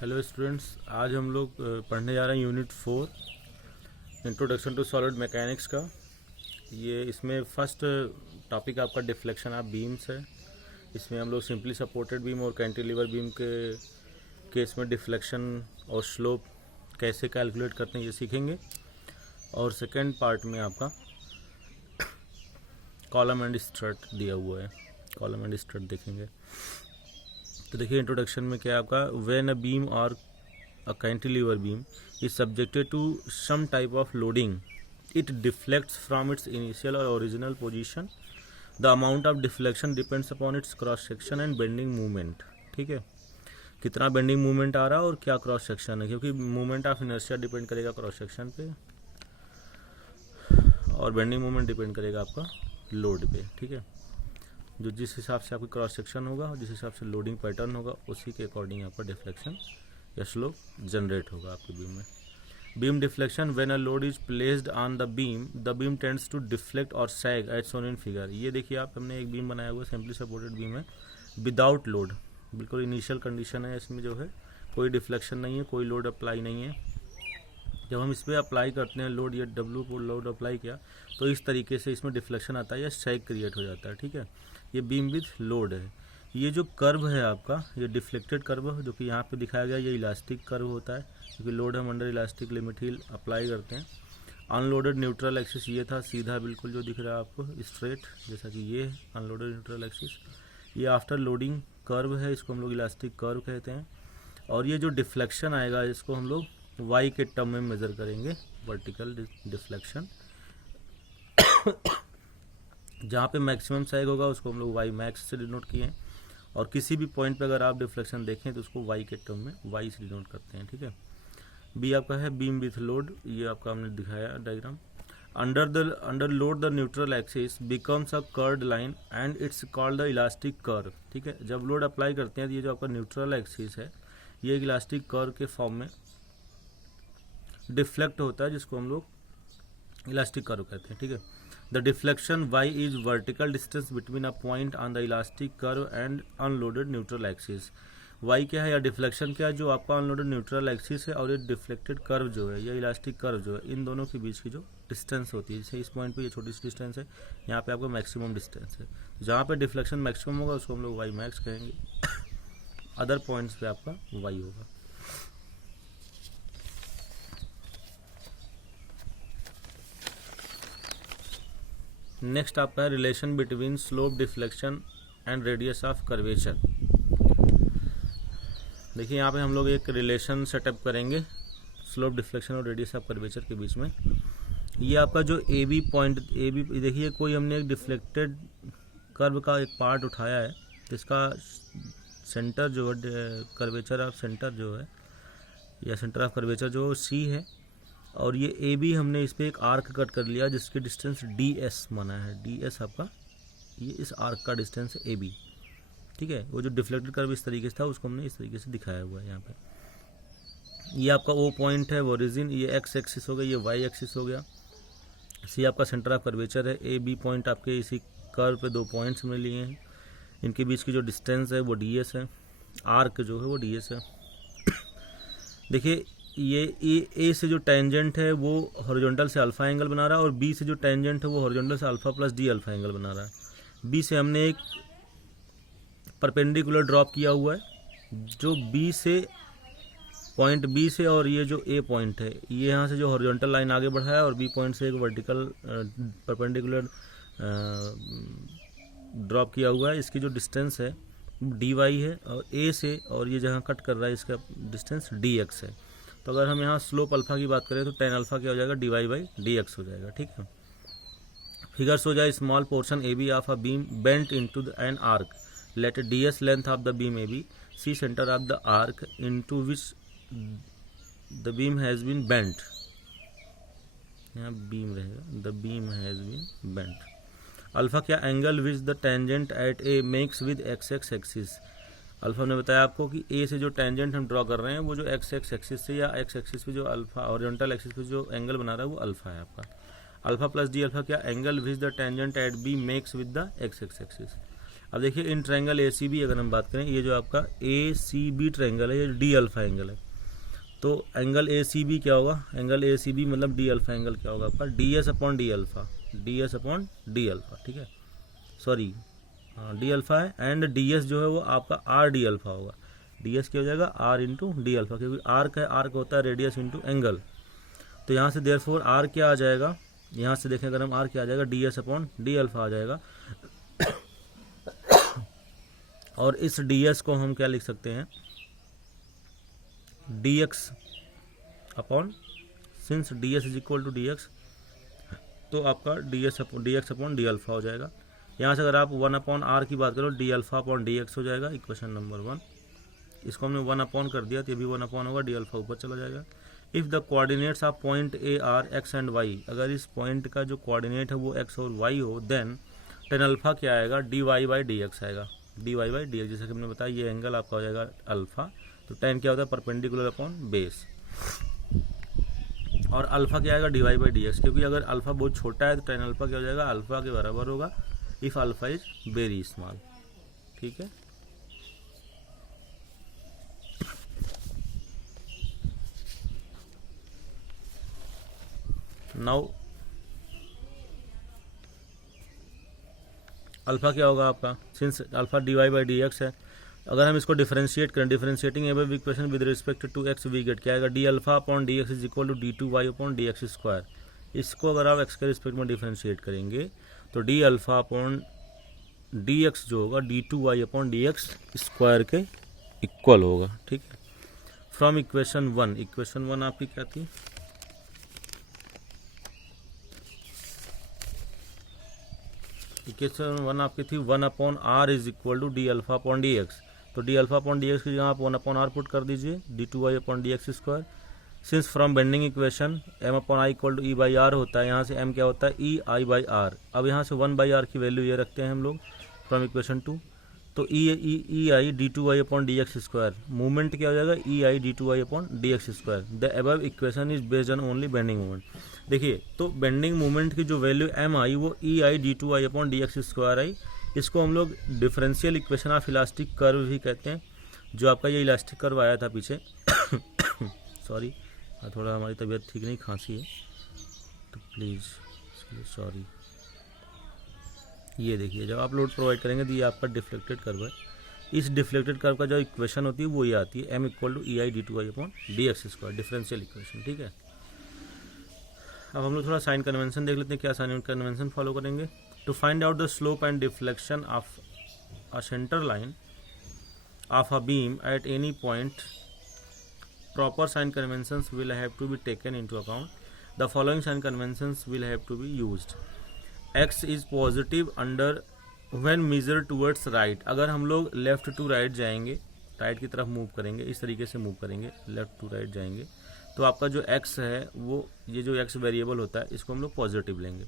Hello students, आज हम लोग पढ़ने जा रहे हैं unit 4 introduction to solid mechanics का। ये इसमें फर्स्ट टॉपिक आपका डिफ्लेक्शन ऑफ बीम्स है। इसमें हम लोग सिंपली सपोर्टेड बीम और कैंटिलीवर बीम के केस में डिफ्लेक्शन और स्लोप कैसे कैलकुलेट करते हैं ये सीखेंगे। और सेकेंड पार्ट में आपका कॉलम एंड स्ट्रट दिया हुआ है, कॉलम एंड स्ट्रट देखेंगे। तो देखिए इंट्रोडक्शन में क्या है आपका, when a beam or a cantilever beam is subjected to some type of loading it deflects from its initial or original position. The amount of deflection depends upon its cross section and bending movement. ठीक है, कितना bending movement आ रहा है और क्या cross section है, क्योंकि movement of inertia depend करेगा क्रॉस सेक्शन पे और बेंडिंग मूवमेंट डिपेंड करेगा आपका लोड पे। ठीक है, जो जिस हिसाब से आपका क्रॉस सेक्शन होगा और जिस हिसाब से लोडिंग पैटर्न होगा उसी के अकॉर्डिंग आपका डिफ्लेक्शन या स्लोप जनरेट होगा आपके बीम में। Beam deflection, when a load is placed on the beam tends to deflect और sag as shown in figure. ये देखिए आप, हमने एक बीम बनाया हुआ है, सिंपली सपोर्टेड बीम है विदाउट लोड, बिल्कुल इनिशियल कंडीशन है, इसमें जो है कोई डिफ्लेक्शन नहीं है, कोई लोड अप्लाई नहीं है। जब हम इस पर अप्लाई करते हैं लोड, या डब्ल्यू को लोड अप्लाई किया तो इस तरीके से इसमें डिफ्लेक्शन आता है या सैग क्रिएट हो जाता है। ठीक है, ये बीम विथ लोड है। ये जो कर्व है आपका, ये डिफ्लेक्टेड कर्व जो कि यहाँ पे दिखाया गया, ये इलास्टिक कर्व होता है क्योंकि लोड हम अंडर इलास्टिक लिमिट ही अप्लाई करते हैं। अनलोडेड न्यूट्रल एक्सिस ये था, सीधा बिल्कुल जो दिख रहा है आपको स्ट्रेट, जैसा कि ये है अनलोडेड न्यूट्रल एक्सिस। ये आफ्टर लोडिंग कर्व है, इसको हम लोग इलास्टिक कर्व कहते हैं। और ये जो डिफ्लेक्शन आएगा इसको हम लोग वाई के टर्म में मेजर करेंगे, वर्टिकल डिफ्लेक्शन। जहाँ पे मैक्सिमम सैग होगा उसको हम लोग वाई मैक्स से डिनोट किए हैं, और किसी भी पॉइंट पे अगर आप डिफ्लेक्शन देखें तो उसको वाई के टर्म में वाई से डिनोट करते हैं। ठीक है, बी आपका है बीम विथ लोड, ये आपका हमने दिखाया diagram. Under load the neutral axis becomes a curved line and it's called the elastic curve. ठीक है, जब लोड अप्लाई करते हैं तो ये जो आपका न्यूट्रल एक्सिस है ये एक इलास्टिक कर्व के फॉर्म में डिफ्लेक्ट होता है, जिसको हम लोग इलास्टिक कर्व कहते हैं। ठीक है, the deflection y is vertical distance between a point on the elastic curve and unloaded neutral axis. y क्या है या डिफ्लेक्शन क्या है, जो आपका अनलोडेड न्यूट्रल एक्सिस है और ये डिफ्लेक्टेड कर्व जो है या इलास्टिक कर्व जो है, इन दोनों के बीच की जो डिस्टेंस होती है। जैसे इस पॉइंट पे ये छोटी सी डिस्टेंस है, यहाँ पे आपका मैक्सिमम डिस्टेंस है। जहाँ पे डिफ्लेक्शन मैक्सिमम होगा उसको हम लोग y मैक्स कहेंगे, अदर पॉइंट्स पे आपका y होगा। नेक्स्ट आपका है relation between slope deflection and radius of curvature. देखिए यहाँ पे हम लोग एक रिलेशन सेटअप करेंगे स्लोप डिफ्लेक्शन और रेडियस ऑफ कर्वेचर के बीच में। ये आपका जो A B point, A B देखिए कोई हमने एक डिफ्लेक्टेड कर्व का एक पार्ट उठाया है, इसका सेंटर जो है कर्वेचर ऑफ सेंटर जो है या सेंटर ऑफ कर्वेचर जो सी है, और ये ए बी हमने इस पर एक आर्क कट कर लिया जिसकी डिस्टेंस डी एस माना है। डी एस आपका ये इस आर्क का डिस्टेंस है ए बी। ठीक है, वो जो डिफ्लेक्टेड कर्व इस तरीके से था उसको हमने इस तरीके से दिखाया हुआ है यहाँ पे। ये आपका ओ पॉइंट है, ओरिजिन, ये एक्स एक्सिस हो गया, ये वाई एक्सिस हो गया। सी आपका सेंटर ऑफ कर्वेचर है। ए बी पॉइंट आपके इसी कर्व पे दो पॉइंट्स हमने लिए हैं, इनके बीच की जो डिस्टेंस है वो डी एस है, आर्क जो है वो डी एस है। देखिए ये ए से जो टेंजेंट है वो हॉरिजॉन्टल से अल्फा एंगल बना रहा है, और बी से जो टेंजेंट है वो हॉरिजॉन्टल से alpha plus d alpha angle बना रहा है। बी से हमने एक परपेंडिकुलर ड्रॉप किया हुआ है जो बी से पॉइंट बी से, और ये जो ए पॉइंट है ये यहाँ से जो हॉरिजॉन्टल लाइन आगे बढ़ाया है, और बी पॉइंट से एक वर्टिकल परपेंडिकुलर ड्रॉप किया हुआ है। इसकी जो डिस्टेंस है डी वाई है, और ए से और ये जहाँ कट कर रहा है इसका डिस्टेंस डी एक्स है। तो अगर हम यहाँ स्लोप अल्फा की बात करें तो टेन अल्फा क्या हो जाएगा, D Y by D x हो जाएगा। ठीक है, फिगर्स हो जाए small portion A B of a beam bent into an arc, let D S length of the beam A B, C centre of the arc into which the beam has been bent. यहाँ beam रहेगा, the beam has been bent. Alpha क्या, angle which the tangent at A makes with X x axis. Alpha ने बताया आपको कि ए से जो tangent हम ड्रॉ कर रहे हैं वो जो एक्स एक्स एक्सिस से या एक्स एक्सिस पे जो अल्फा हॉरिजॉन्टल एक्सिस पे जो एंगल बना रहा है वो अल्फा है आपका। अल्फा प्लस डी अल्फा क्या, angle which the tangent at B makes with the x x axis. अब देखिए in triangle A C B अगर हम बात करें, ये जो आपका ए सी बी ट्रायंगल है ये डी अल्फा एंगल है, तो एंगल ए सी बी क्या होगा, एंगल ए सी बी मतलब डी अल्फा एंगल क्या होगा आपका, D S upon D alpha, D S upon D alpha, ठीक है, सॉरी हाँ डी अल्फा है, एंड डी एस जो है वो आपका आर डी अल्फा होगा, डी एस क्या हो जाएगा आर इंटू डी अल्फा, क्योंकि आर का होता है रेडियस इंटू एंगल, तो यहाँ से देयरफॉर आर क्या आ जाएगा, यहाँ से देखें अगर हम आर क्या आ जाएगा, D S upon D alpha आ जाएगा। और इस डी एस को हम क्या लिख सकते हैं, d x upon, since d s is equal to d x, तो आपका d x upon D alpha हो जाएगा। यहाँ से अगर आप 1 अपॉन आर की बात करो, D alpha upon D x हो जाएगा, इक्वेशन नंबर 1। इसको हमने 1 अपॉन कर दिया तो ये भी 1 अपॉन होगा, डी अल्फा ऊपर चला जाएगा। If the coordinates of point A are x and y, अगर इस पॉइंट का जो कोऑर्डिनेट है वो एक्स और वाई हो, देन टेन अल्फा क्या आएगा, D Y by D x आएगा, D Y by D X, जैसे कि हमने बताया ये एंगल आपका हो जाएगा अल्फा, तो टेन क्या होता है परपेंडिकुलर अपॉन बेस, और अल्फा क्या आएगा D Y by D x, क्योंकि अगर अल्फा बहुत छोटा है तो टेन अल्फा क्या हो जाएगा अल्फा के बराबर होगा if alpha is very small, ठीक है। नाउ अल्फा क्या होगा आपका, since alpha d Y by D x है, अगर हम इसको डिफरेंशिएट करें, differentiating above equation with respect to x we get क्या आएगा, d alpha upon D x is equal to d two Y upon D x square. इसको अगर आप एक्स के रिस्पेक्ट में डिफरेंशिएट करेंगे तो D alpha upon D x जो होगा d two Y upon D x square के इक्वल होगा, ठीक है। फ्रॉम इक्वेशन 1, इक्वेशन 1 आपकी क्या थी, इक्वेशन 1 आपकी थी 1 upon R is equal to D alpha upon D x, तो D alpha upon D X की जगह आप 1 अपॉन आर पुट कर दीजिए, D two Y upon D x square. Since from bending equation M upon I equal to E by R होता है, यहाँ से एम क्या होता है ई आई बाई आर, अब यहाँ से 1 बाई आर की वैल्यू ये रखते हैं हम लोग फ्रॉम इक्वेशन 2, तो E I D two Y upon D x square, movement क्या हो जाएगा E I D two Y upon D x square. The above equation is based on only bending movement. देखिए तो बेंडिंग मूवमेंट की जो value M I वो E I D two I upon D x square I, इसको हम लोग differential equation of elastic curve भी कहते हैं। जो आपका ये इलास्टिक कर्व आया था पीछे सॉरी थोड़ा हमारी तबीयत ठीक नहीं, खांसी है तो प्लीज़ सॉरी। ये देखिए जब आप लोड प्रोवाइड करेंगे तो ये आपका डिफ्लेक्टेड कर्व है, इस डिफ्लेक्टेड कर्व का जो इक्वेशन होती है वो ये आती है M equal to E I D two I upon D x square, differential equation, ठीक है। अब हम लोग थोड़ा साइन कन्वेंशन देख लेते हैं, क्या साइन कन्वेंशन फॉलो करेंगे। To find out the slope and deflection of a centre line of a beam at any point, proper sign conventions will have to be taken into account. The following sign conventions will have to be used. X is positive under when measured towards right. अगर हम लोग left to right जाएंगे, right की तरफ move करेंगे, इस तरीके से मूव करेंगे, लेफ्ट टू राइट जाएंगे, तो आपका जो x है वो ये जो x वेरिएबल होता है इसको हम लोग पॉजिटिव लेंगे।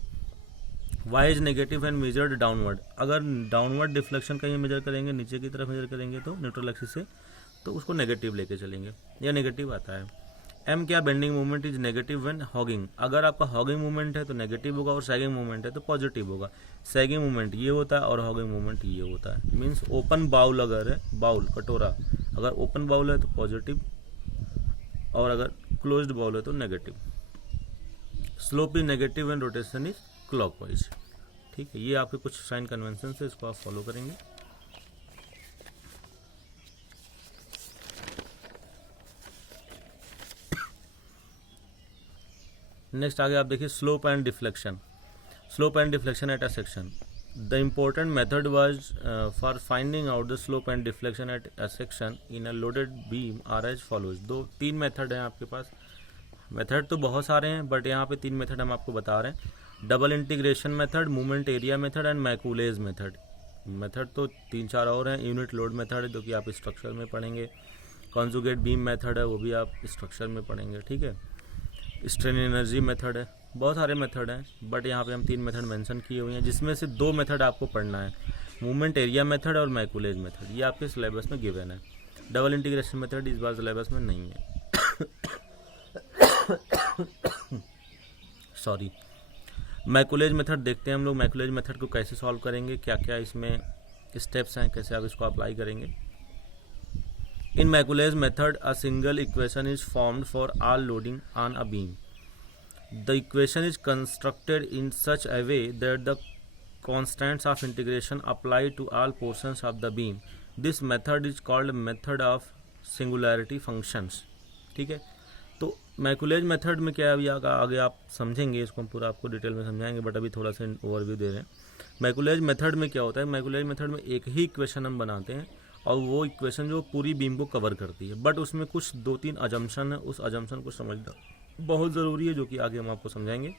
y is negative and measured downward, अगर डाउनवर्ड डिफ्लेक्शन का ये मेजर करेंगे, नीचे की तरफ मेजर करेंगे तो न्यूट्रल एक्सिस से, तो उसको नेगेटिव लेके चलेंगे, या नेगेटिव आता है। एम क्या bending movement is negative when hugging, अगर आपका हॉगिंग मूवमेंट है तो नेगेटिव होगा और सैगिंग मूवमेंट है तो पॉजिटिव होगा। सैगिंग मूवमेंट ये होता है और हॉगिंग मूवमेंट ये होता है। मीन्स ओपन बाउल अगर है, बाउल कटोरा अगर ओपन बाउल है तो पॉजिटिव, और अगर क्लोज्ड बाउल है तो negative. Slope is negative and rotation is clockwise, ठीक है। ये आपके कुछ साइन कन्वेंशन है, इसको आप फॉलो करेंगे। नेक्स्ट आगे आप देखिए slope and deflection, slope and deflection at a section. The important method was for finding out the slope and deflection at a section in a loaded beam are as follows. तीन method हैं आपके पास, method तो बहुत सारे हैं but यहाँ पे 3 method हम आपको बता रहे हैं। Double integration method, movement area method and Macaulay's method. Method तो 3-4 और हैं। यूनिट लोड मेथड है जो कि आप स्ट्रक्चर में पढ़ेंगे। कॉन्जुगेट बीम मेथड है वो भी आप स्ट्रक्चर में पढ़ेंगे, ठीक है। स्ट्रेन एनर्जी मेथड है, बहुत सारे मेथड हैं बट यहाँ पे हम 3 मेथड मेंशन किए हुए हैं, जिसमें से 2 मेथड आपको पढ़ना है, मूवमेंट एरिया मेथड और मैकुलेज मेथड। ये आपके सिलेबस में गिवन है। डबल इंटीग्रेशन मेथड इस बार सिलेबस में नहीं है सॉरी। मैकुलेज मेथड देखते हैं हम लोग, मैकुलेज मेथड को कैसे सॉल्व करेंगे, क्या क्या इसमें स्टेप्स हैं कैसे आप इसको अप्लाई करेंगे। In Macaulay's method a single equation is formed for all loading on a beam. The equation is constructed in such a way that the constants of integration apply to all portions of the beam. This method is called method of singularity functions। ठीक है, तो मैकुलेज method में क्या है, अभी आगे आप समझेंगे, इसको हम पूरा आपको डिटेल में समझाएंगे, बट अभी थोड़ा सा ओवरव्यू दे रहे हैं। मैकुलेज मेथड में क्या होता है, मैकुलेज मेथड में एक ही इक्वेशन हम बनाते हैं और वो इक्वेशन जो पूरी बीम को कवर करती है, बट उसमें कुछ 2-3 अजम्पशन है, उस अजम्पशन को समझना बहुत ज़रूरी है, जो कि आगे हम आपको समझाएंगे।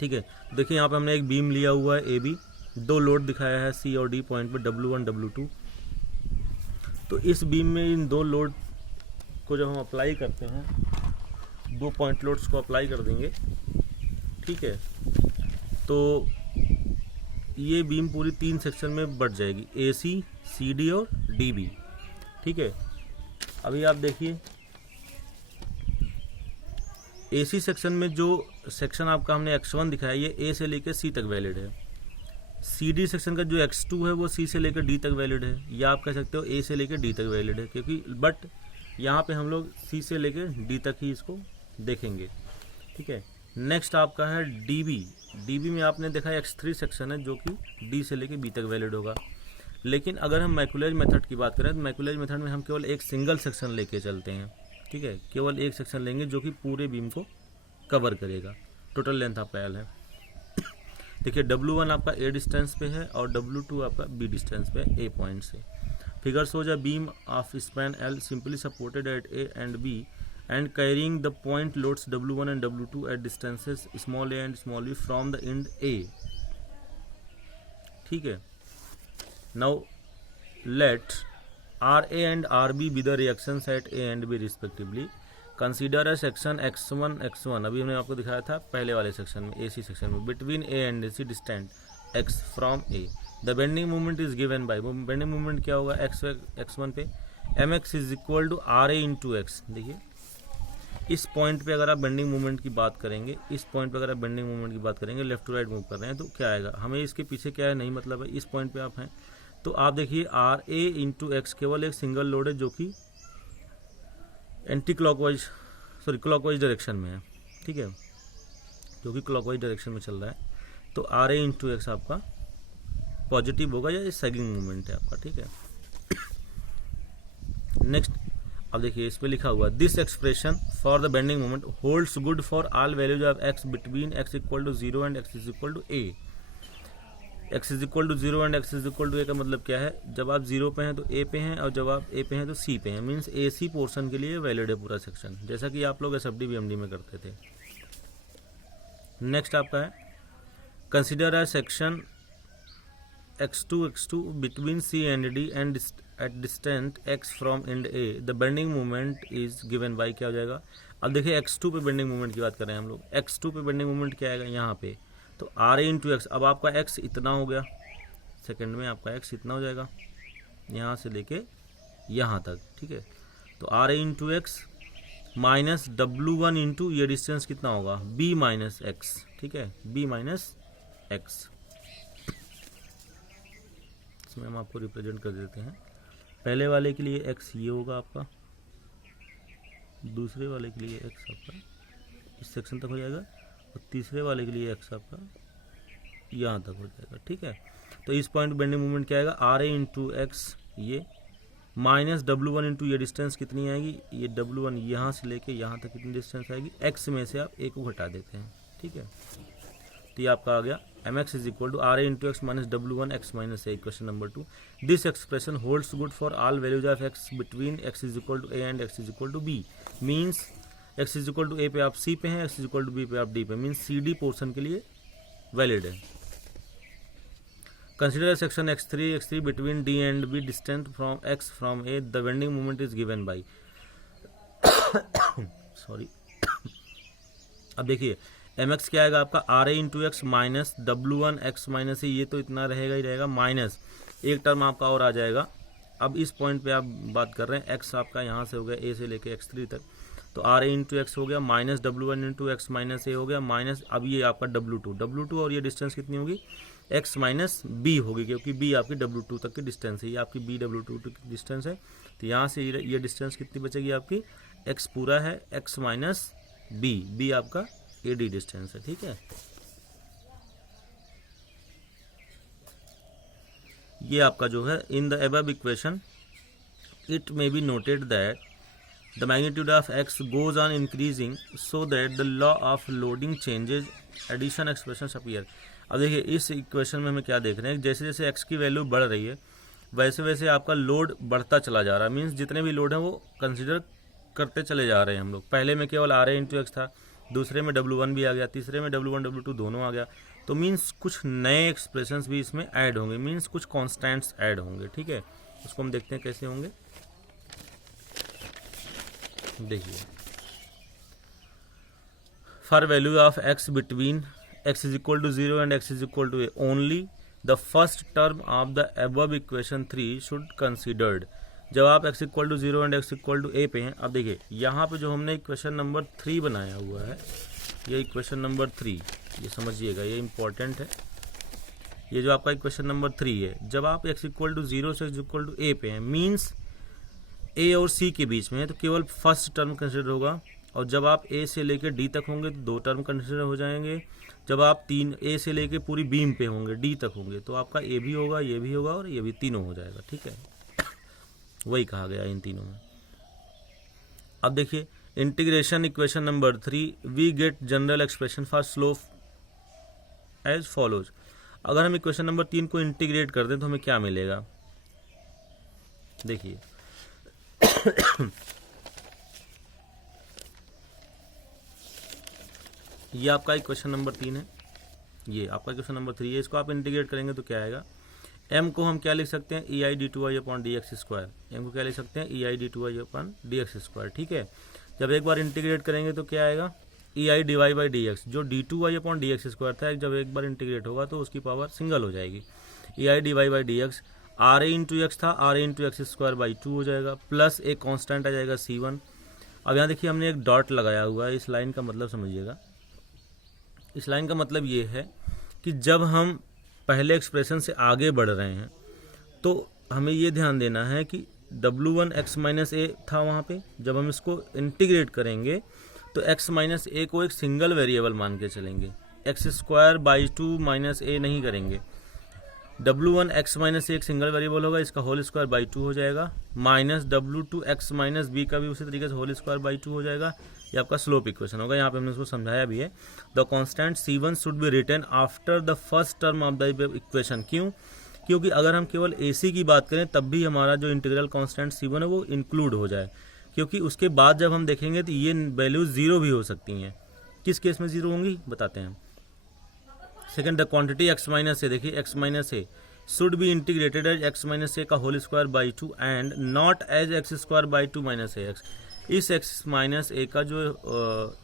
ठीक है, देखिए यहाँ पे हमने एक बीम लिया हुआ है ए बी, 2 लोड दिखाया है सी और डी पॉइंट पे, W1 W2। तो इस बीम में इन 2 लोड को जब हम अप्लाई करते हैं, 2 पॉइंट लोड्स को अप्लाई कर देंगे, ठीक है, तो ये बीम पूरी 3 सेक्शन में बट जाएगी, AC, CD और DB। ठीक है, अभी आप देखिए AC सेक्शन में जो सेक्शन आपका हमने X1 दिखाया, ये A से लेकर C तक वैलिड है। CD सेक्शन का जो X2 है वो C से लेकर D तक वैलिड है, या आप कह सकते हो A से लेकर D तक वैलिड है, क्योंकि बट यहाँ पे हम लोग C से लेकर D तक ही इसको देखेंगे। ठीक है, नेक्स्ट आपका है DB में आपने देखा X3 सेक्शन है जो कि D से लेकर B तक वैलिड होगा। लेकिन अगर हम मैकुलेज मेथड की बात करें तो मैकुलेज मेथड में हम केवल एक सिंगल सेक्शन लेके चलते हैं। ठीक है, केवल एक सेक्शन लेंगे जो कि पूरे बीम को कवर करेगा। टोटल लेंथ आपका L है। देखिए W1 आपका A डिस्टेंस पे है और W2 आपका B डिस्टेंस पे है A पॉइंट से। Figure shows a beam of span L simply supported at A and B and carrying the point loads W1 and W2 at distances small a and small b from the end A। ठीक है, now let RA and RB be the reactions at A and B respectively. Consider a section X1 अभी हमने आपको दिखाया था पहले वाले section में, AC सेक्शन में, between A and AC distant X from A. The bending moment is given by, bending moment क्या होगा X1 पे, mx is equal to RA into X। देखिए इस पॉइंट पे अगर आप बेंडिंग मोमेंट की बात करेंगे, इस पॉइंट पे अगर आप बेंडिंग मोमेंट की बात करेंगे, लेफ्ट टू राइट मूव कर रहे हैं तो क्या आएगा, हमें इसके पीछे क्या है नहीं मतलब है, इस पॉइंट पे आप हैं तो आप देखिए RA इंटू एक्स केवल एक सिंगल लोड है जो कि क्लॉकवाइज डायरेक्शन में है। ठीक है, जो कि क्लॉकवाइज डायरेक्शन में चल रहा है, तो RA इंटू एक्स आपका पॉजिटिव होगा या सैगिंग मूवमेंट है आपका। ठीक है, नेक्स्ट अब देखिए इस पे लिखा हुआ this expression for the bending moment holds good for all values of x between x equal to 0 and x is equal to a। x is equal to 0 and x is equal to a का मतलब क्या है, जब आप 0 पे हैं तो a पे हैं और जब आप a पे हैं तो c पे हैं, मीन्स AC पोर्शन के लिए वैलिड है पूरा सेक्शन, जैसा कि आप लोग SFD BMD में करते थे। नेक्स्ट आपका है consider a section x2 between C and D and at distant x from end A the bending moment is given by, क्या हो जाएगा, अब देखिए x2 पे बेंडिंग मोमेंट की बात कर रहे हैं हम लोग, x2 पे बेंडिंग मोमेंट क्या आएगा यहाँ पे, तो RA इंटू एक्स, अब आपका x इतना हो गया, सेकंड में आपका x इतना हो जाएगा यहाँ से लेके यहाँ तक। ठीक है, तो RA into x minus W1 into ये डिस्टेंस कितना होगा B माइनस एक्स। ठीक है, B माइनस एक्स, इसमें हम आपको रिप्रेजेंट कर देते हैं। पहले वाले के लिए x ये होगा आपका, दूसरे वाले के लिए x आपका इस सेक्शन तक हो जाएगा और तीसरे वाले के लिए x आपका यहाँ तक हो जाएगा। ठीक है, तो इस पॉइंट बेंडिंग मोमेंट क्या आएगा RA इंटू एक्स ये माइनस W1 इंटू ये डिस्टेंस कितनी आएगी, ये W1 यहाँ से लेके यहाँ तक कितनी डिस्टेंस आएगी, x में से आप a को घटा देते हैं। ठीक है, तो ये आपका आ गया mx is equal to RA into x minus W1 x minus a। Question number 2, this expression holds good for all values of x between x is equal to a and x is equal to b। Means x is equal to a पे आप c पे हैं, x is equal to b पे आप d पे, means CD portion के लिए valid है। Consider section x3 between d and b distant from x from a the bending moment is given by sorry. अब देखिए mx क्या आएगा आपका RA into x minus W1 x minus ये तो इतना रहेगा ही रहेगा, माइनस एक टर्म आपका और आ जाएगा। अब इस पॉइंट पे आप बात कर रहे हैं x आपका यहाँ से हो गया a से लेके x3 तक, तो RA इंटू एक्स हो गया minus W1 into x minus a हो गया, माइनस अब ये आपका W2 और ये डिस्टेंस कितनी होगी एक्स माइनस बी होगी, क्योंकि बी आपकी W2 तक की डिस्टेंस है, ये आपकी बी W2 तक की डिस्टेंस है। तो यहाँ से ये डिस्टेंस कितनी बचेगी आपकी, एक्स पूरा है, एक्स माइनस बी आपका AD डिस्टेंस है, ठीक है। ये आपका जो है in the above equation it may be noted that the magnitude of x goes on increasing so that the law of loading changes addition expression appear. अब देखिए इस इक्वेशन में हमें क्या देख रहे हैं, जैसे जैसे x की वैल्यू बढ़ रही है वैसे वैसे आपका लोड बढ़ता चला जा रहा है, मीन्स जितने भी लोड हैं वो कंसिडर करते चले जा रहे हैं हम लोग। पहले में केवल RA इंटू एक्स था, दूसरे में W1 भी आ गया, तीसरे में W1 W2 दोनों आ गया, तो मीन्स कुछ नए एक्सप्रेशंस भी इसमें ऐड होंगे, मीन्स कुछ कॉन्स्टेंट्स ऐड होंगे, ठीक है। उसको हम देखते हैं कैसे होंगे। देखिए for value of x between x is equal to 0 and x is equal to a only the first term of the above equation 3 should considered. जब आप x equal to 0 and x equal to a पे हैं, अब देखिए यहाँ पे जो हमने इक्वेशन नंबर 3 बनाया हुआ है, ये इक्वेशन नंबर 3, ये समझिएगा, ये इंपॉर्टेंट है। ये जो आपका इक्वेशन नंबर 3 है, जब आप x इक्वल टू 0 से x इक्वल टू a पे हैं, मीन्स a और c के बीच में है, तो केवल फर्स्ट टर्म कंसिडर होगा। और जब आप a से लेकर d तक होंगे तो 2 टर्म कंसिडर हो जाएंगे। जब आप a से लेकर पूरी बीम पे होंगे, d तक होंगे, तो आपका a भी होगा, ये भी होगा और ये भी, तीनों हो जाएगा, ठीक है। वही कहा गया इन तीनों में। अब देखिए integration equation number 3 we get general expression for slope as follows. अगर हम इक्वेशन नंबर 3 को इंटीग्रेट कर दें तो हमें क्या मिलेगा, देखिए ये आपका इक्वेशन नंबर 3 है, ये आपका इक्वेशन नंबर 3 है। इसको आप इंटीग्रेट करेंगे तो क्या आएगा, m को हम क्या लिख सकते हैं, EI d2i upon dx square. m को क्या लिख सकते हैं, EI d2i upon dx square, ठीक है। जब एक बार इंटीग्रेट करेंगे तो क्या आएगा, EI dy बाई dx, जो d2i अपॉन dx स्क्वायर था, जब एक बार इंटीग्रेट होगा तो उसकी पावर सिंगल हो जाएगी। EI dy by dx RA into x था, RA into x square by 2 हो जाएगा, प्लस एक कॉन्स्टेंट आ जाएगा C1। अब यहाँ देखिए हमने एक डॉट लगाया हुआ है, इस लाइन का मतलब समझिएगा। इस लाइन का मतलब ये है कि जब हम पहले एक्सप्रेशन से आगे बढ़ रहे हैं तो हमें ये ध्यान देना है कि W1 x माइनस ए था वहाँ पे, जब हम इसको इंटीग्रेट करेंगे तो x माइनस ए को एक सिंगल वेरिएबल मान के चलेंगे, एक्स स्क्वायर बाई 2 माइनस ए नहीं करेंगे। W1 x माइनस ए एक सिंगल वेरिएबल होगा, इसका होल स्क्वायर बाई 2 हो जाएगा, minus W2 x minus b का भी उसी तरीके से होल स्क्वायर बाई 2 हो जाएगा। ये आपका स्लोप इक्वेशन होगा, यहाँ पे हमने उसको समझाया भी है। The constant C1 should be written after the first term of the equation. क्यों, क्योंकि अगर हम केवल AC की बात करें तब भी हमारा जो इंटीग्रल कांस्टेंट C1 है वो इंक्लूड हो जाए, क्योंकि उसके बाद जब हम देखेंगे तो ये वैल्यू 0 भी हो सकती हैं। किस केस में 0 होंगी बताते हैं। Second, the quantity x minus a, देखिए x minus a should be integrated as x minus a का whole square by 2 and not as x square by 2 minus a x. इस x माइनस ए का जो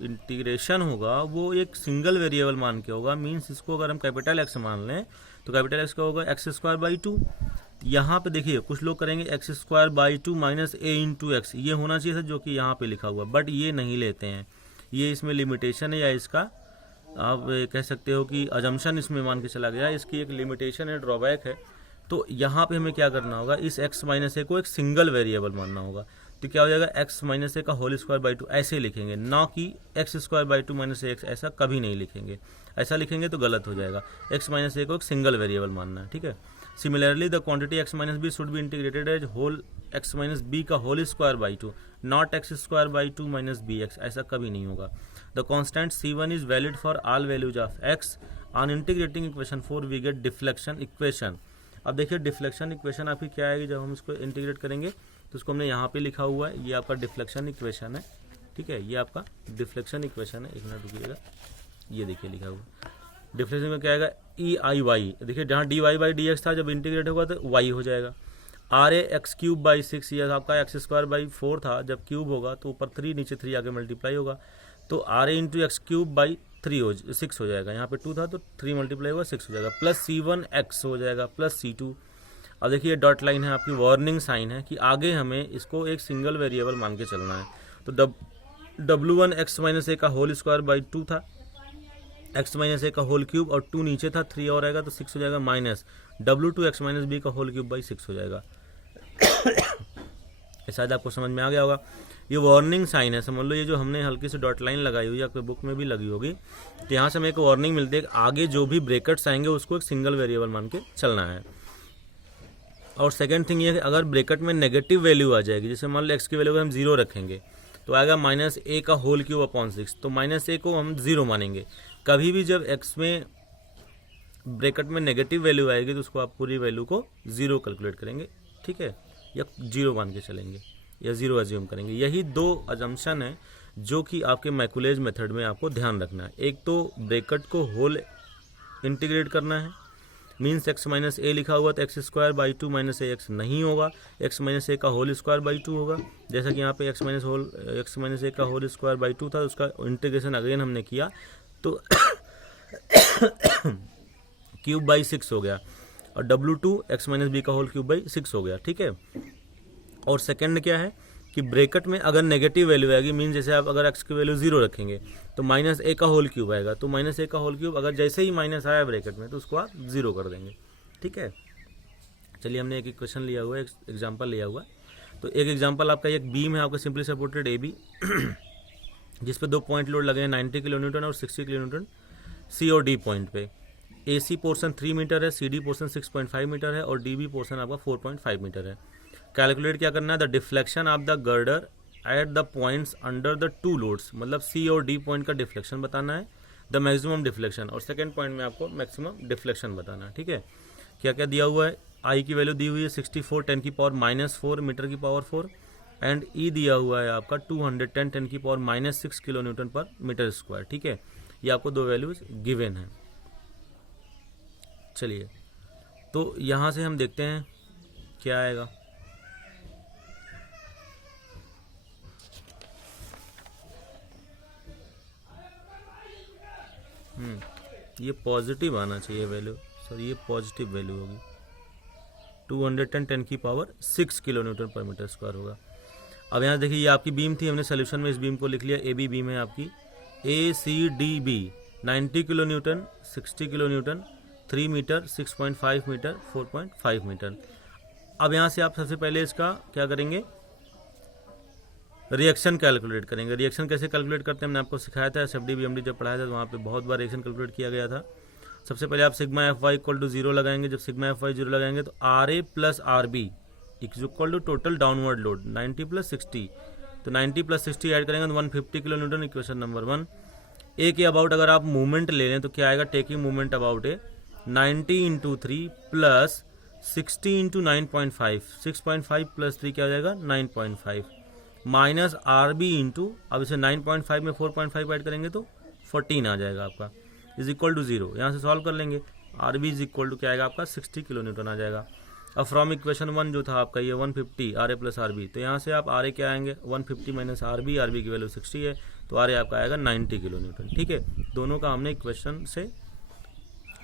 integration होगा वो एक single variable मान के होगा, मीन्स इसको अगर हम कैपिटल X मान लें तो कैपिटल X का होगा एक्स स्क्वायर बाई 2। यहाँ पे देखिए कुछ लोग करेंगे x square by 2 minus A into x, ये होना चाहिए था जो कि यहाँ पे लिखा हुआ, बट ये नहीं लेते हैं, ये इसमें लिमिटेशन है, या इसका आप कह सकते हो कि अजम्पशन इसमें मान के चला गया, इसकी एक लिमिटेशन है, ड्रॉबैक है। तो यहाँ पे हमें क्या करना होगा, इस x माइनस ए को एक सिंगल वेरिएबल मानना होगा। तो क्या हो जाएगा, x माइनस ए का होल स्क्वायर बाई 2 ऐसे लिखेंगे, ना कि x square by 2 minus a x, ऐसा कभी नहीं लिखेंगे। ऐसा लिखेंगे तो गलत हो जाएगा, x माइनस ए को एक सिंगल वेरिएबल मानना है, ठीक है। Similarly the quantity x minus b should be integrated as whole x minus b का whole square by 2, not x square by 2 minus b x, ऐसा कभी नहीं होगा। The constant C1 is valid for all values of x। On integrating equation 4 we get deflection equation. अब देखिए deflection equation आपकी क्या आएगी, जब हम इसको इंटीग्रेट करेंगे तो इसको हमने यहाँ पे लिखा हुआ है, ये आपका डिफ्लेक्शन इक्वेशन है, ठीक है। ये आपका डिफ्लेक्शन इक्वेशन है, एक मिनट रुकिएगा, ये देखिए लिखा हुआ डिफ्लेक्शन में क्या आएगा, EIY। देखिए जहाँ dy बाई dx था, जब इंटीग्रेट होगा तो y हो जाएगा। RA x क्यूब बाई 6, ये आपका एक्स स्क्वायर बाई 4 था, जब क्यूब होगा तो ऊपर 3 नीचे 3 आगे मल्टीप्लाई होगा, तो RA into x cube by 6 हो जाएगा। यहाँ पे 2 था तो 3 मल्टीप्लाई होगा 6 हो जाएगा, प्लस C1 x हो जाएगा, प्लस C2। अब देखिए डॉट लाइन है आपकी, वार्निंग साइन है कि आगे हमें इसको एक सिंगल वेरिएबल मान के चलना है। तो W1 x माइनस ए का होल स्क्वायर बाई 2 था, एक्स माइनस ए का होल क्यूब और 2 नीचे था, 3 और आएगा तो 6 हो जाएगा, minus W2 x minus b का होल क्यूब बाई 6 हो जाएगा। शायद आपको समझ में आ गया होगा। ये वार्निंग साइन है, समझ लो ये जो हमने हल्की सी डॉट लाइन लगाई हुई है, आपके बुक में भी लगी होगी, तो यहाँ से हमें एक वार्निंग मिलती है कि आगे जो भी ब्रेकेट्स आएंगे उसको एक सिंगल वेरिएबल मान के चलना है। और सेकंड थिंग ये है कि अगर ब्रेकेट में नेगेटिव वैल्यू आ जाएगी, जैसे मान लो एक्स की वैल्यू को हम 0 रखेंगे तो आएगा माइनस ए का होल क्यूब अपॉन 6, तो माइनस ए को हम 0 मानेंगे। कभी भी जब एक्स में ब्रेकेट में नेगेटिव वैल्यू आएगी तो उसको आप पूरी वैल्यू को 0 कैलकुलेट करेंगे, ठीक है, या 0 मान के चलेंगे या 0 एज्यूम करेंगे। यही दो अजम्पशन है जो कि आपके मैकुलेज मेथड में आपको ध्यान रखना है। एक तो ब्रेकेट को होल इंटीग्रेट करना है, मीन्स एक्स माइनस ए लिखा हुआ तो x square by 2 minus a x नहीं होगा, एक्स माइनस ए का होल स्क्वायर बाई 2 होगा। जैसा कि यहाँ पे एक्स माइनस ए का होल स्क्वायर बाई 2 था, उसका इंटीग्रेशन अगेन हमने किया तो क्यूब बाई 6 हो गया, और W2 एक्स माइनस बी का होल क्यूब बाई 6 हो गया, ठीक है। और सेकंड क्या है कि ब्रेकेट में अगर नेगेटिव वैल्यू आएगी, मीन जैसे आप अगर एक्स की वैल्यू 0 रखेंगे तो माइनस ए का होल क्यूब आएगा, तो माइनस ए का होल क्यूब अगर जैसे ही माइनस आया ब्रैकेट में तो उसको आप 0 कर देंगे, ठीक है। चलिए हमने एक क्वेश्चन लिया हुआ है, एक एग्जाम्पल लिया हुआ है। तो एक एग्जाम्पल आपका एक बीम है, आपका सिंपली सपोर्टेड ए बी जिस पे 2 पॉइंट लोड लगे हैं 90 किलो न्यूटन और 60 किलो न्यूटन सी और डी पॉइंट पे। ए सी पोर्सन 3 मीटर है, सी डी पोर्सन 6.5 मीटर है और डी बी पोर्सन आपका 4.5 मीटर है। कैलकुलेट क्या करना है, the deflection of the girder at the points under the 2 loads, मतलब सी और डी पॉइंट का डिफ्लेक्शन बताना है, द मैक्सिमम डिफ्लेक्शन, और सेकंड पॉइंट में आपको मैक्सिमम डिफ्लेक्शन बताना है, ठीक है। क्या क्या दिया हुआ है, आई की वैल्यू दी हुई है 64 10 की पावर -4 मीटर की पावर 4, एंड ई दिया हुआ है आपका 210 10 की पावर -6 किलो न्यूटन पर मीटर स्क्वायर, ठीक है। ये आपको दो वैल्यूज गिवन है। चलिए तो यहाँ से हम देखते हैं क्या आएगा। ये पॉजिटिव आना चाहिए वैल्यू, सर ये पॉजिटिव वैल्यू होगी, 210 10 की पावर 6 किलो न्यूटन पर मीटर स्क्वायर होगा। अब यहाँ देखिए ये आपकी बीम थी, हमने सोल्यूशन में इस बीम को लिख लिया, ए बी बीम है आपकी, A C D B 90 kilo newton 60 kilo newton 3 metre 6.5 metre 4.5 metre. अब यहाँ से आप सबसे पहले इसका क्या करेंगे, रिएक्शन कैलकुलेट करेंगे। रिएक्शन कैसे कैलकुलेट करते हैं हमने आपको सिखाया था, SFD BMD जब पढ़ाया था तो वहाँ पे बहुत बार रिएक्शन कैलकुलेट किया गया था। सबसे पहले आप sigma F y equal to 0 लगाएंगे। जब सिग्मा एफ वाई 0 लगाएंगे तो RA plus RB equal to total downward load 90 plus 60, तो 90 प्लस 60 ऐड करेंगे तो 150 kilo newton, equation number 1। A के अबाउट अगर आप मूवमेंट ले लें तो क्या आएगा, taking movement about A 90 into 3 plus 60 into 9.5, 6.5 plus 3 क्या हो जाएगा 9.5, माइनस RB इंटू, अब इसे 9.5 में 4.5 ऐड करेंगे तो 14 आ जाएगा आपका, इज इक्वल टू 0। यहाँ से सॉल्व कर लेंगे, RB इज इक्वल टू क्या आएगा आपका 60 किलो न्यूटन आ जाएगा। अब फ्रॉम इक्वेशन 1 जो था आपका ये 150 RA प्लस RB, तो यहाँ से आप RA क्या आएंगे 150 माइनस RB की वैल्यू 60 है तो RA आपका आएगा 90 किलो न्यूटन, ठीक है। दोनों का हमने इक्वेशन से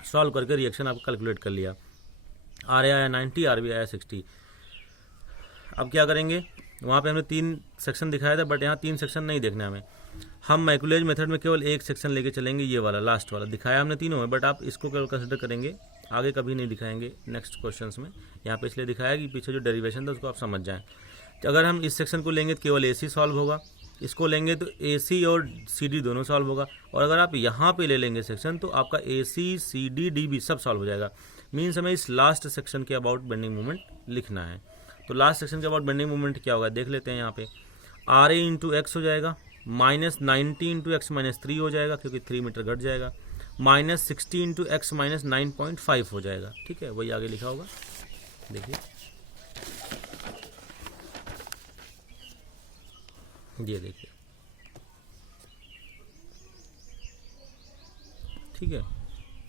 सॉल्व करके रिएक्शन आपको कैलकुलेट कर लिया, RA आया 90 RB आया 60। अब क्या करेंगे, वहाँ पे हमने 3 सेक्शन दिखाया था बट यहाँ 3 सेक्शन नहीं देखना हमें, हम मैकुलेज मेथड में केवल एक सेक्शन लेके चलेंगे, ये वाला लास्ट वाला दिखाया हमने तीनों में, बट आप इसको केवल कंसिडर करेंगे, आगे कभी नहीं दिखाएंगे नेक्स्ट क्वेश्चंस में। यहाँ पे इसलिए दिखाया कि पीछे जो डेरिवेशन था उसको आप समझ जाएं। तो अगर हम इस सेक्शन को लेंगे तो केवल AC सॉल्व होगा, इसको लेंगे तो AC और CD दोनों सॉल्व होगा, और अगर आप यहाँ पे ले लेंगे सेक्शन तो आपका AC CD DB सब सॉल्व हो जाएगा। मीन्स हमें इस लास्ट सेक्शन के अबाउट बेंडिंग मोमेंट लिखना है। तो लास्ट सेक्शन के अबाउट बेंडिंग मोमेंट क्या होगा देख लेते हैं। यहाँ पे RA इंटू एक्स हो जाएगा, माइनस 90 इंटू एक्स माइनस 3 हो जाएगा क्योंकि 3 मीटर घट जाएगा, माइनस 60 इंटू एक्स माइनस 9.5 हो जाएगा, ठीक है, वही आगे लिखा होगा, देखिए ये देखिए, ठीक है।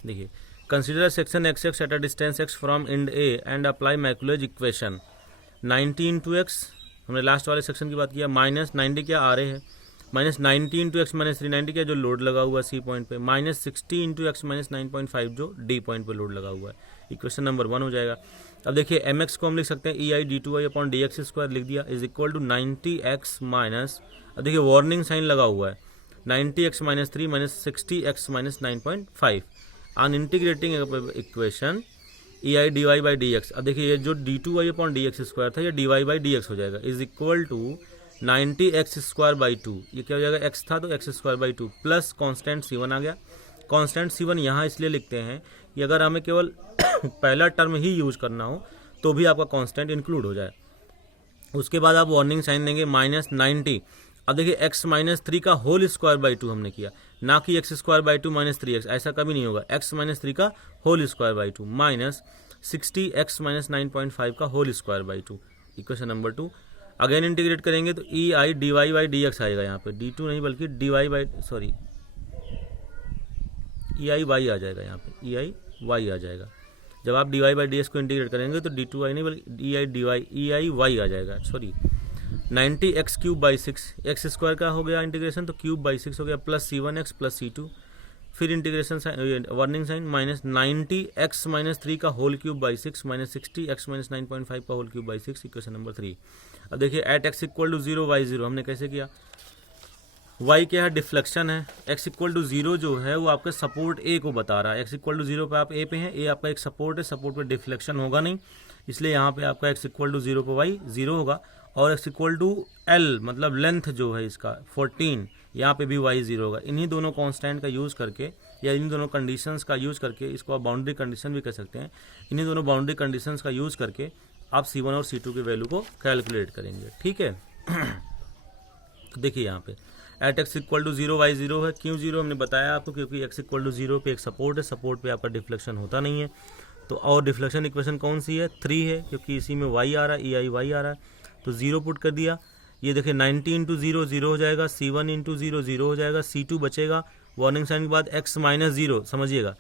देखिए consider section x x at a distance x from end A and apply Macaulay's equation 90 into x, हमने लास्ट वाले सेक्शन की बात किया, माइनस 90 क्या RA है, माइनस 90 इंटू एक्स माइनस 390 क्या जो लोड लगा हुआ है C पॉइंट पे, माइनस 60 इंटू एक्स माइनस 9.5 जो D पॉइंट पे लोड लगा हुआ है, इक्वेशन नंबर 1 हो जाएगा। अब देखिए MX को हम लिख सकते हैं EI D2i upon DX square लिख दिया, is equal to 90x minus, अब देखिए वार्निंग साइन लगा हुआ है 90x minus 3 minus 60x minus 9.5 on integrating equation E I d Y by D x. अब देखिए ये जो d two Y upon D x square था ये d Y by D x हो जाएगा is equal to 90x square by 2। ये क्या हो जाएगा, x था तो x square by 2 plus constant C1 आ गया। कॉन्स्टेंट C1 यहाँ इसलिए लिखते हैं कि अगर हमें केवल पहला टर्म ही यूज करना हो तो भी आपका कॉन्स्टेंट इंक्लूड हो जाए। उसके बाद आप वार्निंग साइन देंगे माइनस 90। अब देखिए x माइनस 3 का होल स्क्वायर बाई 2 हमने किया, ना कि x square by 2 minus 3x, ऐसा कभी नहीं होगा। x माइनस 3 का whole square by 2 minus 60x minus 9.5 का whole square by 2, equation number 2। Again integrate करेंगे तो E I d Y by D x आएगा, यहाँ पे D2 नहीं बल्कि d Y by sorry E I y आ जाएगा, यहाँ पे ई आई वाई आ जाएगा। जब आप d Y by D x को इंटीग्रेट करेंगे तो D2 आई नहीं बल्कि ई आई वाई आ जाएगा, sorry 90x cube by 6, x square का हो गया इंटीग्रेशन तो क्यूब बाई 6 हो गया प्लस C1x प्लस C2, फिर integration warning sign minus 90x minus 3 का whole cube by 6 minus 60x minus 9.5 का whole cube by 6, equation number 3। अब देखिए at x equal to 0 y 0 हमने कैसे किया, y क्या है, डिफ्लेक्शन है। x इक्वल टू 0 जो है वो आपके सपोर्ट a को बता रहा है। x इक्वल टू 0 पे आप a पे हैं, a आपका एक सपोर्ट है, सपोर्ट पे डिफ्लेक्शन होगा नहीं, इसलिए यहाँ पे आपका x इक्वल टू 0 पे y 0 होगा। और x इक्वल टू l मतलब लेंथ जो है इसका 14, यहाँ पे भी y 0 होगा। इन्हीं दोनों कॉन्स्टेंट का यूज़ करके या इन दोनों कंडीशंस का यूज़ करके, इसको आप बाउंड्री कंडीशन भी कह सकते हैं, इन्हीं दोनों बाउंड्री कंडीशंस का यूज़ करके आप C1 और C2 की वैल्यू को कैलकुलेट करेंगे, ठीक है। तो देखिए यहाँ पे at x equal to 0 y 0 है। क्यों 0 हमने बताया आपको, क्योंकि x इक्वल टू 0 पे एक सपोर्ट है, सपोर्ट पे आपका डिफ्लेक्शन होता नहीं है। तो और डिफ्लेक्शन इक्वेशन कौन सी है, 3 है, क्योंकि इसी में y आ रहा है, ई आई वाई आ रहा है, तो 0 पुट कर दिया। ये देखिए 90 इंटू 0 0 हो जाएगा, C1 इंटू 0 0 हो जाएगा, C2 बचेगा। वार्निंग साइन के बाद x माइनस 0, समझिएगा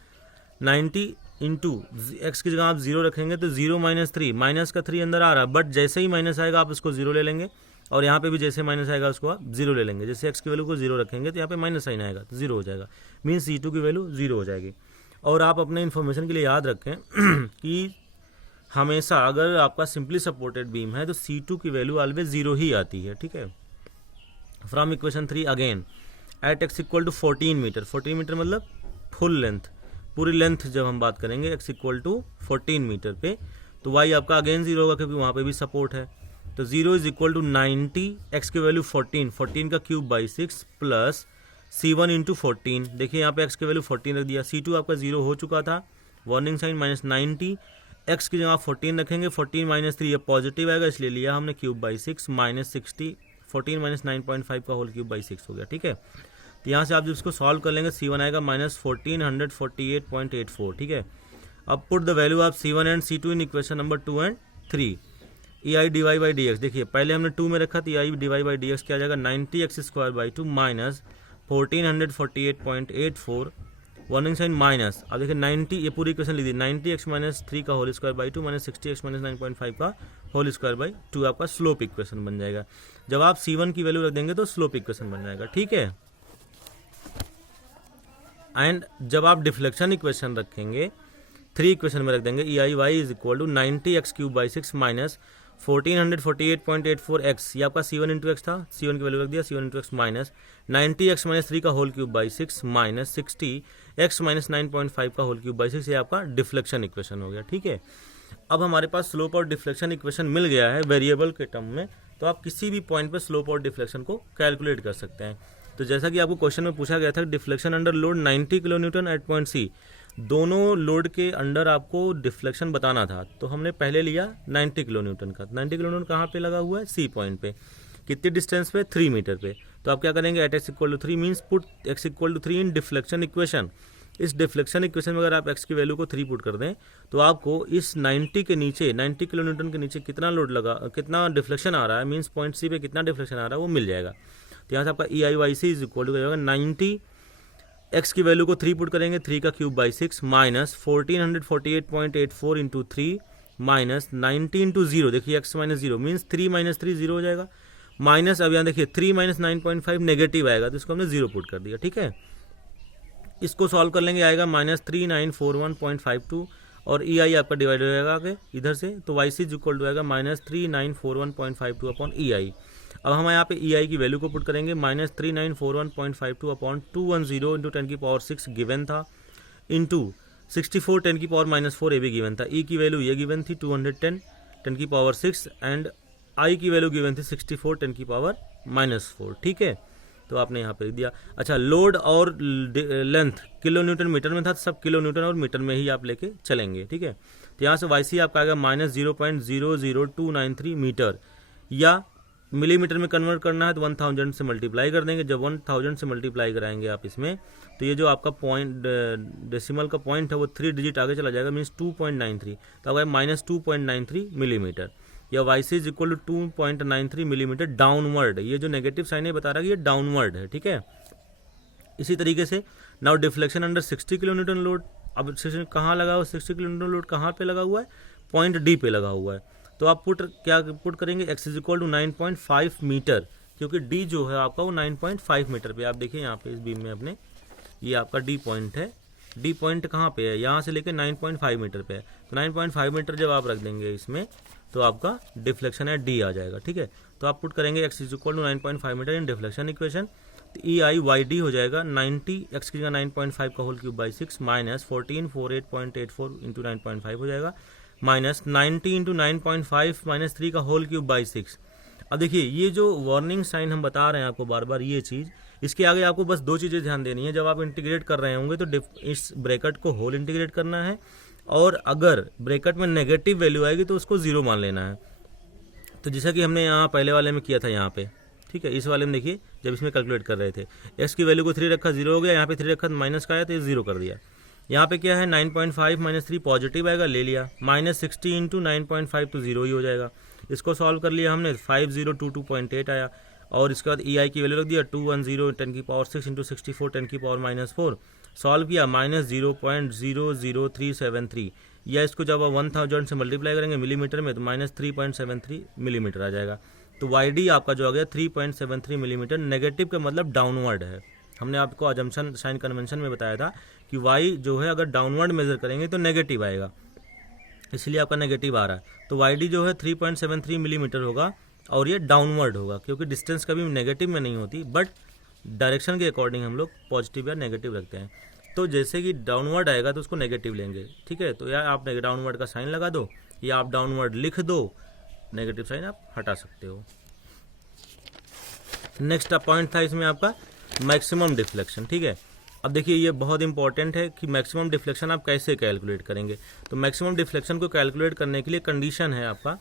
90 इंटू एक्स की जगह आप 0 रखेंगे तो 0 माइनस 3, माइनस का 3 अंदर आ रहा है, बट जैसे ही माइनस आएगा आप इसको 0 ले लेंगे, और यहाँ पे भी जैसे माइनस आएगा उसको आप 0 ले लेंगे। जैसे x की वैल्यू को 0 रखेंगे तो यहाँ पे माइनस साइन आएगा तो 0 हो जाएगा, मीन्स C2 की वैल्यू 0 हो जाएगी। और आप अपने इन्फॉर्मेशन के लिए याद रखें कि हमेशा अगर आपका सिंपली सपोर्टेड बीम है तो C2 की वैल्यू ऑलवेज 0 ही आती है, ठीक है। From equation 3 again at x equal to 14 metre, 14 metre मतलब फुल लेंथ, पूरी लेंथ जब हम बात करेंगे x इक्वल टू 14 मीटर पे, तो y आपका अगेन 0 होगा क्योंकि वहाँ पे भी सपोर्ट है। तो 0 इज इक्वल टू 90, x की वैल्यू 14, 14 का cube by 6 plus C1 into 14। देखिए यहाँ पे x की वैल्यू 14 रख दिया, C2 आपका 0 हो चुका था, वार्निंग साइन माइनस 90, x की जगह आप 14 रखेंगे, 14 माइनस 3 ये पॉजिटिव आएगा इसलिए लिया हमने क्यूब बाई 6 माइनस 60, 14 माइनस 9.5 का होल क्यूब बाई 6 हो गया, ठीक है। तो यहाँ से आप जब इसको सॉल्व कर लेंगे C1 आएगा माइनस 1448.84, ठीक है। अब put the value of C1 and C2 in equation number 2 and 3। E I d Y by D x, देखिए पहले हमने 2 में रखा तो E I d Y by D x क्या आ जाएगा 90x square by 2 minus 1448.84, warning sign minus. अब देखिए 90, ये पूरी इक्वेशन लीजिए 90x माइनस 3 का whole square by 2 minus 60x minus 9.5 का होल स्क्वायर बाई 2 आपका स्लोप इक्वेशन बन जाएगा। जब आप C1 की वैल्यू रख देंगे तो स्लोप इक्वेशन बन जाएगा, ठीक है। एंड जब आप डिफ्लेक्शन इक्वेशन रखेंगे 3 इक्वेशन में रख देंगे, E I y is equal to 90x cube by 6 minus 1448.84x, ये आपका C1 इंटू एक्स था, C1 की वैल्यू रख दिया, C1 into x minus 90x minus 3 का whole cube by 6 minus 60x minus 9.5 का होल क्यूब बाई 6, ये आपका डिफ्लेक्शन इक्वेशन हो गया, ठीक है। अब हमारे पास स्लोप और डिफ्लेक्शन इक्वेशन मिल गया है वेरिएबल के टर्म में, तो आप किसी भी पॉइंट पर स्लोप और डिफ्लेक्शन को कैलकुलेट कर सकते हैं। तो जैसा कि आपको क्वेश्चन में पूछा गया था, deflection under load 90 kilo newton at point C, दोनों लोड के अंडर आपको डिफ्लेक्शन बताना था, तो हमने पहले लिया 90 किलो न्यूटन का। 90 किलो न्यूटन कहाँ पे लगा हुआ है, सी पॉइंट पे, कितनी डिस्टेंस पे, 3 मीटर पे। तो आप क्या करेंगे, at x equal to 3 means put x equal to 3 in deflection equation. इस डिफ्लेक्शन इक्वेशन में अगर आप x की वैल्यू को 3 पुट कर दें तो आपको इस 90 के नीचे, 90 किलो न्यूटन के नीचे कितना लोड लगा, कितना डिफ्लेक्शन आ रहा है, मीन्स पॉइंट सी पे कितना डिफ्लेक्शन आ रहा है वो मिल जाएगा। तो यहाँ से आपका E I y C is equal to जाएगा 90, x की वैल्यू को 3 पुट करेंगे, 3 का cube by 6 minus 1448.84 into 3 minus 90 into 0, देखिए x माइनस 0 मीन्स 3 माइनस 3 0 हो जाएगा, माइनस अब यहाँ देखिए 3 माइनस 9.5 नेगेटिव आएगा तो इसको हमने 0 पुट कर दिया, ठीक है। इसको सॉल्व कर लेंगे, आएगा माइनस 3941.52 और ई आई आपका डिवाइड हो जाएगा आगे इधर से, तो वाई सी इक्वल टू आएगा माइनस 3941.52 अपॉन ई आई। अब हम यहाँ पे ई आई की वैल्यू को पुट करेंगे -3941.52 अपॉन 210 इंटू 10⁻6 गिवन था, इंटू 64 10⁻⁻4 ये भी गिवन था। ई की वैल्यू ये गिवन थी 210 10⁻6 एंड आई की वैल्यू गिवन थी 64 10⁻⁻4। ठीक है, तो आपने यहाँ पे लिख दिया। अच्छा, लोड और लेंथ किलो न्यूटन मीटर में था, सब किलो न्यूटन और मीटर में ही आप लेके चलेंगे। ठीक है, तो यहाँ से वाई सी आपका आएगा -0.00293 मीटर, या मिलीमीटर में कन्वर्ट करना है तो 1000 से मल्टीप्लाई कर देंगे। जब 1000 से मल्टीप्लाई कराएंगे आप इसमें, तो ये जो आपका पॉइंट डेसिमल का पॉइंट है वो 3 डिजिट आगे चला जाएगा, मीन्स 2.93, तो आएगा -2.93 मिलीमीटर, या y C is equal to 2.93 millimetre downward. ये जो नेगेटिव साइन है बता रहा है कि ये डाउनवर्ड है। ठीक है, इसी तरीके से now deflection under 60 kilo Newton load. अब कहाँ लगा हुआ 60 किलो न्यूटन लोड, कहाँ पे लगा हुआ है, पॉइंट डी पे लगा हुआ है। तो आप पुट करेंगे x is equal to 9.5 metre, क्योंकि d जो है आपका वो 9.5 मीटर पे। आप देखिए यहाँ पे इस बीम में अपने ये आपका d पॉइंट है, d पॉइंट कहाँ पे है, यहाँ से लेकर 9.5 मीटर पे है। तो 9.5 मीटर जब आप रख देंगे इसमें, तो आपका डिफ्लेक्शन है d आ जाएगा। ठीक है, तो आप पुट करेंगे x is equal to 9.5 metre in deflection equation, तो ई आई वाई डी हो जाएगा 90 x की जगह 9.5 का whole cube by 6 minus 1448.84 into 9.5 हो जाएगा, माइनस 90 इंटू 9.5 माइनस 3 का होल क्यूब बाई 6। अब देखिए ये जो वार्निंग साइन हम बता रहे हैं आपको बार बार, ये चीज़ इसके आगे आपको बस दो चीज़ें ध्यान देनी है। जब आप इंटीग्रेट कर रहे होंगे तो इस ब्रैकेट को होल इंटीग्रेट करना है, और अगर ब्रैकेट में नेगेटिव वैल्यू आएगी तो उसको जीरो मान लेना है। तो जैसा कि हमने यहाँ पहले वाले में किया था यहाँ पे, ठीक है, इस वाले में देखिए जब इसमें कैलकुलेट कर रहे थे, एक्स की वैल्यू को 3 रखा, जीरो हो गया, यहाँ पे 3 रखा माइनस का आया तो ये जीरो कर दिया। यहाँ पे क्या है 9.5 माइनस 3 पॉजिटिव आएगा, ले लिया, -60 इंटू 9.5 तो जीरो ही हो जाएगा। इसको सॉल्व कर लिया हमने, 5022.8 आया, और इसके बाद ई आई की वैल्यू रख दिया 210 10⁻6 इंटू 64 10⁻⁻4, सॉल्व किया -0.00373, या इसको जब आप 1000 से मल्टीप्लाई करेंगे मिलीमीटर में तो -3.73 मिलीमीटर आ जाएगा। तो वाई डी आपका जो आ गया 3.73 मिलीमीटर, नेगेटिव का मतलब डाउनवर्ड है। हमने आपको अजम्पशन साइन कन्वेंशन में बताया था कि y जो है अगर डाउनवर्ड मेजर करेंगे तो नेगेटिव आएगा, इसलिए आपका नेगेटिव आ रहा है। तो वाई डी जो है 3.73 मिलीमीटर होगा, और ये डाउनवर्ड होगा, क्योंकि डिस्टेंस कभी नेगेटिव में नहीं होती, बट डायरेक्शन के अकॉर्डिंग हम लोग पॉजिटिव या नेगेटिव रखते हैं। तो जैसे कि डाउनवर्ड आएगा तो उसको नेगेटिव लेंगे। ठीक है, तो या आप डाउनवर्ड का साइन लगा दो, या आप डाउनवर्ड लिख दो, नेगेटिव साइन आप हटा सकते हो। नेक्स्ट पॉइंट था इसमें आपका मैक्सिमम डिफ्लेक्शन। ठीक है, अब देखिए ये बहुत इंपॉर्टेंट है कि मैक्सिमम डिफ्लेक्शन आप कैसे कैलकुलेट करेंगे। तो मैक्सिमम डिफ्लेक्शन को कैलकुलेट करने के लिए कंडीशन है आपका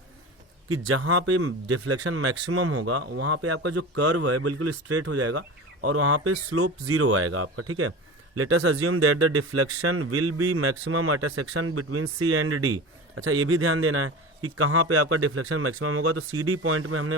कि जहाँ पे डिफ्लेक्शन मैक्सिमम होगा वहाँ पे आपका जो कर्व है बिल्कुल स्ट्रेट हो जाएगा, और वहाँ पे स्लोप जीरो आएगा आपका। ठीक है, let us assume that the deflection will be maximum at a section between C and D. अच्छा, ये भी ध्यान देना है कि कहाँ पे आपका डिफ्लेक्शन मैक्सिमम होगा। तो सी डी पॉइंट में हमने